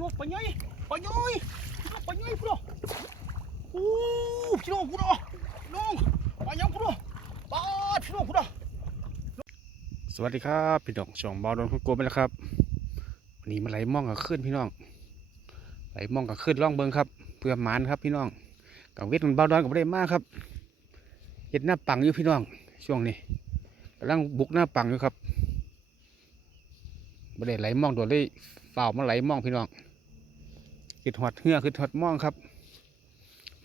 น้องปลาใหญ่ปลาใหญ่พี่น้องปลาใหญ่พี่นองโอ้พี่น้องพี่น้อน้องปลาใหญ่พี่น้อปลาพี่น้องพี่น้อสวัสดีครับพี่น้องช่องบอลโดนคุณโกไปแล้วครับวันนี้มาไหลมองกับขึ้นพี่น้อง ไหลมองกับขึ้นล่องเบิงครับ เพื่อหมานครับพี่น้องกับเวทมันเบาดอนกับได้มากครับเห็ดหน้าปังอยู่พี่น้องช่วงนี้กำลังบุกหน้าปังอยู่ครับบ่ได้ไหลมองโดนเลยฝ่ามาไหลมองพี่น้อง คิดหอดเหือคิดหอดมองครับ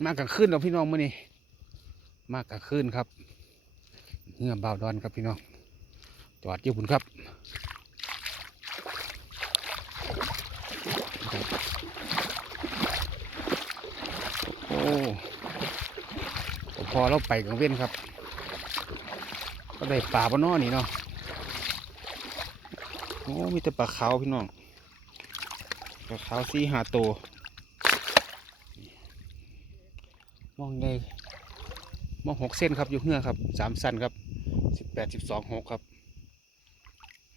มากกับขึ้นเราพี่น้องมื่อนี้มากกับขึ้นครับเหือเบาดอนครับพี่น้องจอดอยู่บุญครับโอ้พอเราไปกังเว้นครับ ก็ได้ปลาบนนอนี่เนาะโอ้มีแต่ปลาขาวพี่น้อง ปลาขาวสีหาตัวมองไงมองหกเส้นครับอยู่เหือครับสามสั้นครับสิบแปดสิบสองหกครับ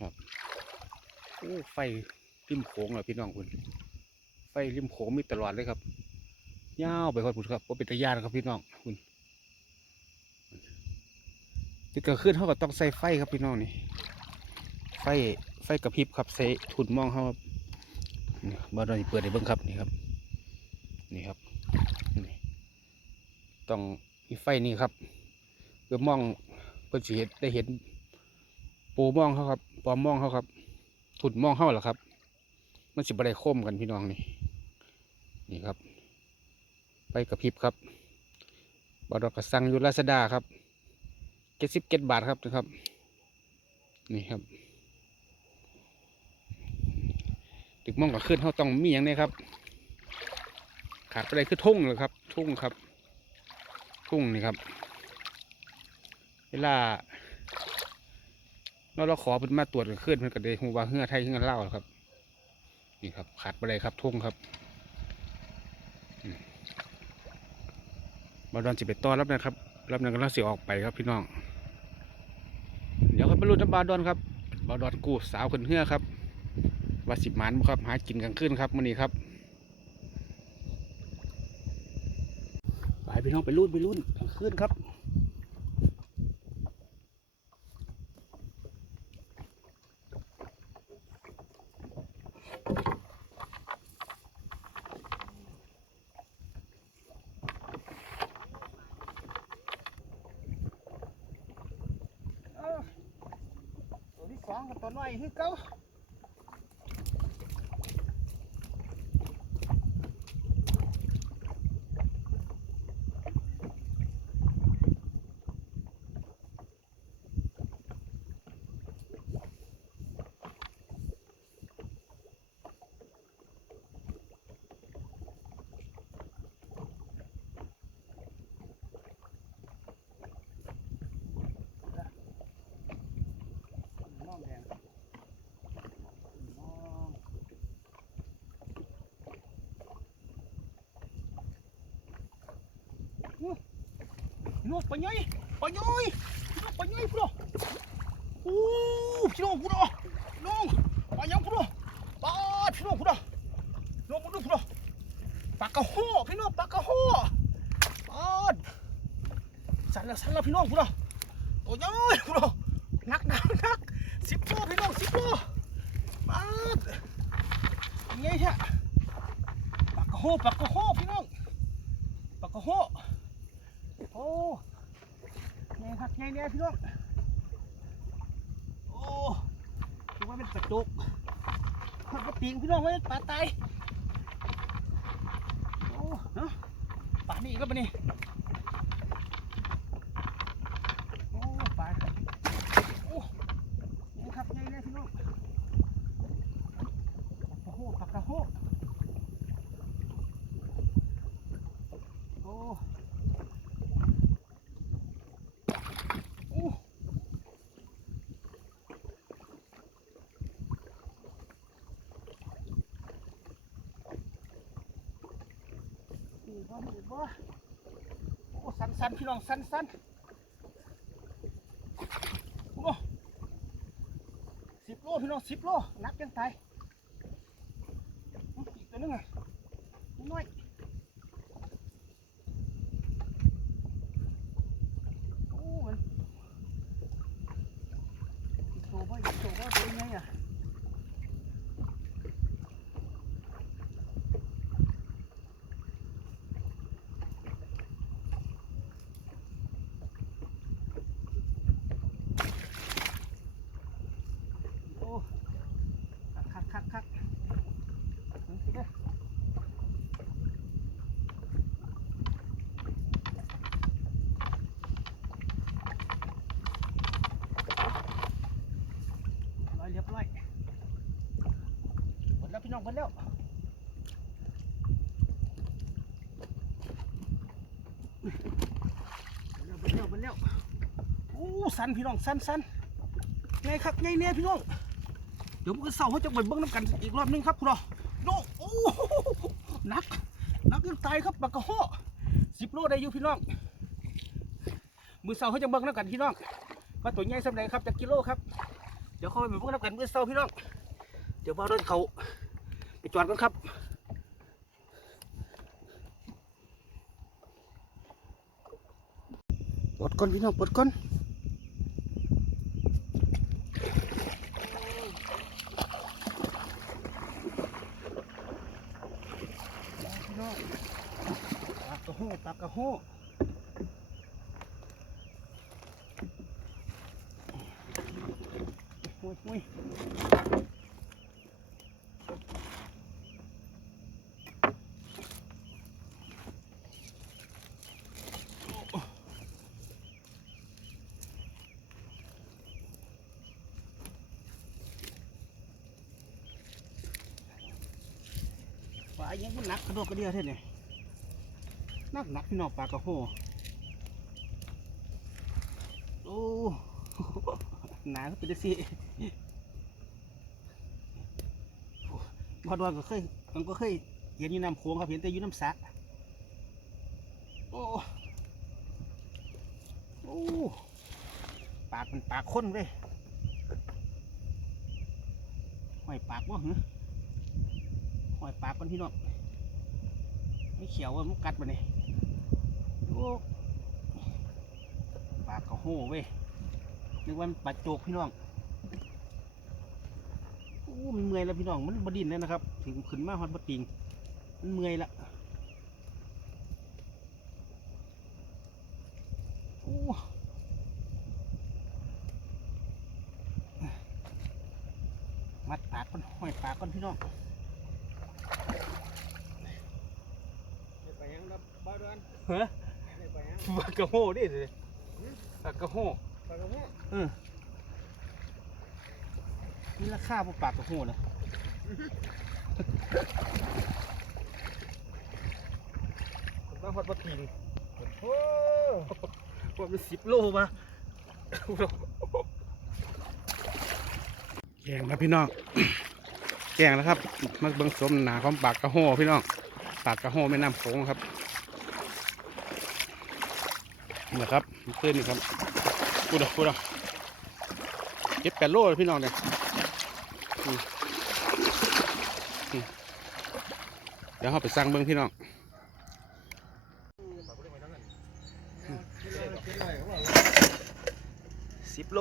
ครับโอ้ไฟริมโขงเหรอพี่น้องคุณไฟริมโขงมีตลอดเลยครับยาวไปคนคุณครับว่าเป็นตะยานครับพี่น้องคุณที่เกิดขึ้นเขาก็ต้องใส่ไฟครับพี่น้องนี่ไฟไฟกระพริบครับใส่ทุนมองเขาครับ บ้านเราเปิดได้เบิ้งครับนี่ครับ นี่ครับนี่ต้องมีไฟนี่ครับเพื่อมองเพื่อสิเห็นได้เห็น ปูมองเขาครับปอมมองเขาครับทุนมองเขาเหรอครับ มันสิบอะไรคมกันพี่น้องนี่ นี่ครับไฟกระพริบครับบาดอกกระสังอยูลาซาดาครับเจ็ดสิบเจ็ดบาทครับนะครับ นี่ครับ ตึกมองกับขึ้นเขาต้องมีอย่างนี้ครับ ขาดไปเลยคือทุ่งเลยครับ ทุ่งครับ ทุ่งนี่ครับ เวลาเราเราขอเพิ่นมาตรวจขึ้นเพิ่นก็ได้ฮู้ว่าเฮือไทยเฮือเล่าวครับ นี่ครับ ขาดไปเลยครับ ทุ่งครับบอลดอนสิไปต้อนรับนะครับรับนั้นก็เราสิออกไปครับพี่น้อง เดี๋ยวคนบรรลุน้ำบาดอนครับบาดอนกูสาวขันเฮือครับ ว่าสิบหมันครับหากินกลางคืนครับมื้อนี้ครับไปพี่น้องไปรุ่นไปรุ่นกลางคืนครับตัวที่สองกับตัวน้อยคือเก่า น้องปลาใหญ่ปลาใหญ่พี่น้องปลาใหญ่พี่น้องโอ้พี่น้องพี่น้องน้องปลาใหญ่พี่น้องปาพี่น้องพี่น้องน้องพี่น้องพี่น้องปากระโหพี่น้องปากระโหปลาสั่นล้วสั่นล้วพี่น้องพี่น้องตัวใหญ่พี่น้องหนักนักนักสิบโลพี่น้องสิบโลมาดยังไงฮะปากกระโหปากกระโหพี่น้องปากกระโห โอ้ไงครับไงเนี่ยพี่น้องโอ้คิดว่าเป็นกระจกขับกระติงพี่น้องไม่เป็นปลาตายโอ้เนาะปลานี่อีกแล้วปะนี่โอ้ปลาโอ้ นี่ครับไงเนี่ยพี่น้องโอ้โหปากกาโฮโอ้โอ้ บ่เห็นี่บ่โอ้สันสันๆพี่น้องสันสันๆโอ้สิบโลพี่น้องสิบโลนับยังไงอีกตัวนึงอะ มันแล้วมันแล้วมันแล้วโอ้สันพี่น้องสันสันไงครับไงเนี่ยพี่น้องเดี๋ยวมันเสาร์เขาจะไปเบิ้งน้ำกันอีกรอบนึงครับคุณน้องน้องโหนักนักจนตายครับปากกระห้อสิบโลได้อยู่พี่น้องมือเสาร์เขาจะเบิ้งน้ำกันพี่น้องว่าตัวใหญ่สำเร็จครับจากกิโลครับเดี๋ยวเขาไปเบิ้งน้ำกันมือเสาร์พี่น้องเดี๋ยวว่ารถเขา จอดกันครับปลดก่อนพี่น้องปลดก่อนพี่น้องปากกระโห้ปากกระโห้โอ้ยโอ้ย ปลายังมันหนักกระโดดกระเดียวเท่นี่นักหนักพี่น้องปลากระโหโอ้หนาเป็นสิพอดอนก็เคยมันก็เคยเห็นอยู่น้ำโขงครับเห็นแต่อยู่น้ำสระโอ้โอ้ปากมันปากข้นเลยห้อยปากวะเหรอ หอยปากกันพี่น้องไม่เขียวว่ามันกัดมาเนี่ยโอ้ปากกระโหเว้ยนึกว่ามันปลาโจกพี่น้องโอ้มันเมื่อยแล้วพี่น้องมันบดินแล้วนะครับ ถึงขึ้นมาฮอดบติงมันเมื่อยละโอ้มัดปากกันห้อยปากกันพี่น้อง ไปยังรับบ้านเรือน ฮะไปยังปากกระโหดิสิปากกระโหไปกับแม่เออนี่ราคาพวกปากกระโหนะต้องหดปะทิงโอ้ว่าเป็นสิบโลมาแกงแล้วพี่น้อง แกงแล้วครับมาเบิ่งสมหนาของปากกระโหพี่น้อง ปากกระโหแม่น้ำโขงครับ นี่แหละครับเพื่อนนี่ครับพูดอะพูดอะเก็บแปดโลเลยพี่น้องเนี่ยเดี๋ยวเราไปสั่งเบิ่งพี่น้องสิบโล